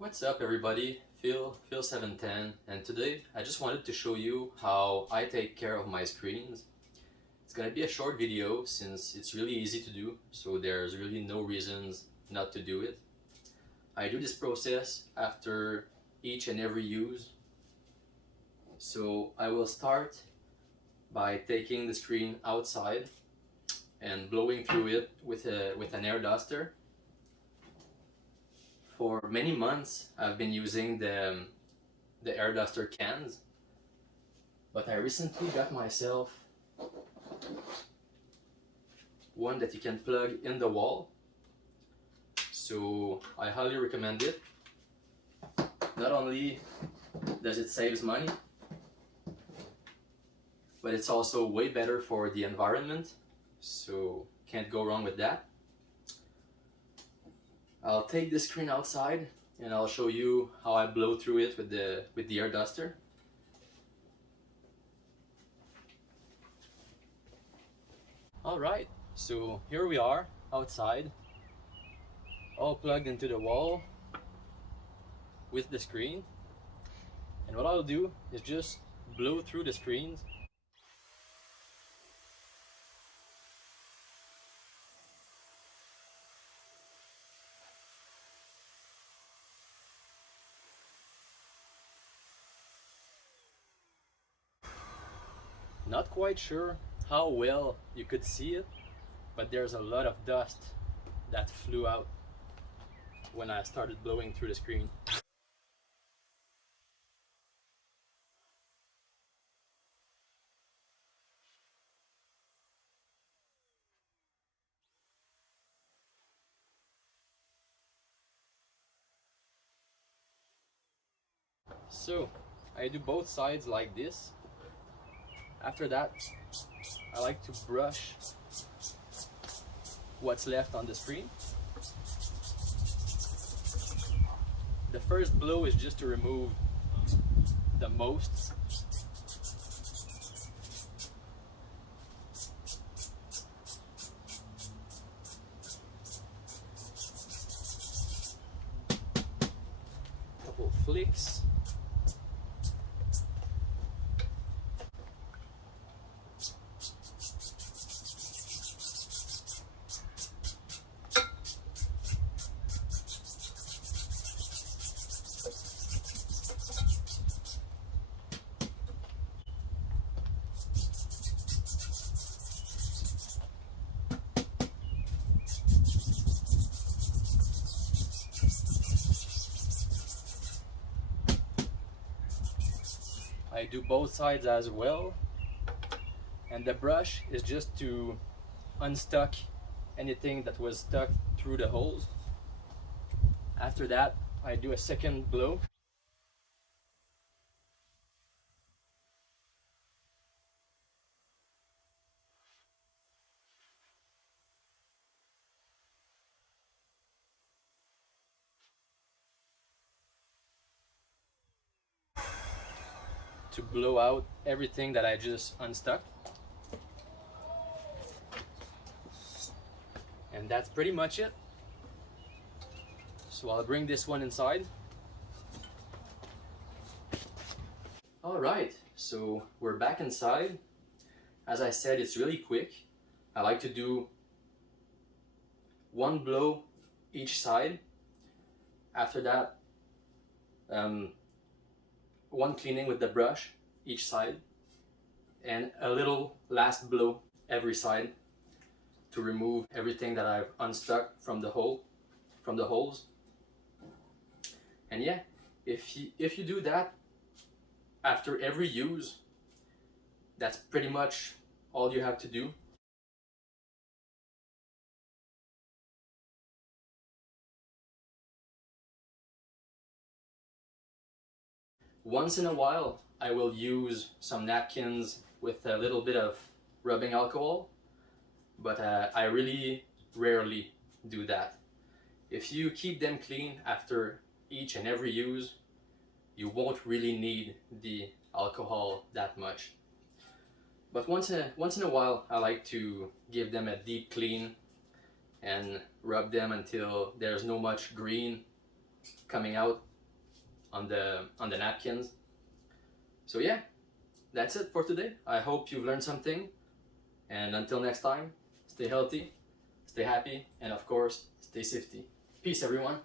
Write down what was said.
What's up everybody, Phil710, and today I just wanted to show you how I take care of my screens. It's gonna be a short video since it's really easy to do, so there's really no reasons not to do it. I do this process after each and every use. So I will start by taking the screen outside and blowing through it with an air duster. For many months, I've been using the air duster cans, but I recently got myself one that you can plug in the wall, so I highly recommend it. Not only does it save money, but it's also way better for the environment, so can't go wrong with that. I'll take the screen outside and I'll show you how I blow through it with the air duster. Alright, so here we are outside, all plugged into the wall with the screen. And what I'll do is just blow through the screens. Not quite sure how well you could see it, but there's a lot of dust that flew out when I started blowing through the screen. So I do both sides like this. After that, I like to brush what's left on the screen. The first blow is just to remove the most. Couple flicks. I do both sides as well, and the brush is just to unstuck anything that was stuck through the holes. After that, I do a second blow. To blow out everything that I just unstuck. And that's pretty much it. So I'll bring this one inside. Alright, so we're back inside. As I said, it's really quick. I like to do one blow each side. After that, one cleaning with the brush each side, and a little last blow every side to remove everything that I've unstuck from the holes. And yeah, if you do that after every use, that's pretty much all you have to do. Once in a while, I will use some napkins with a little bit of rubbing alcohol, but I really rarely do that. If you keep them clean after each and every use, you won't really need the alcohol that much. But once in a while, I like to give them a deep clean and rub them until there's no much green coming out on the napkins. So yeah, that's it for today. I hope you've learned something, and until next time, stay healthy, stay happy, and of course, stay safety. Peace, everyone.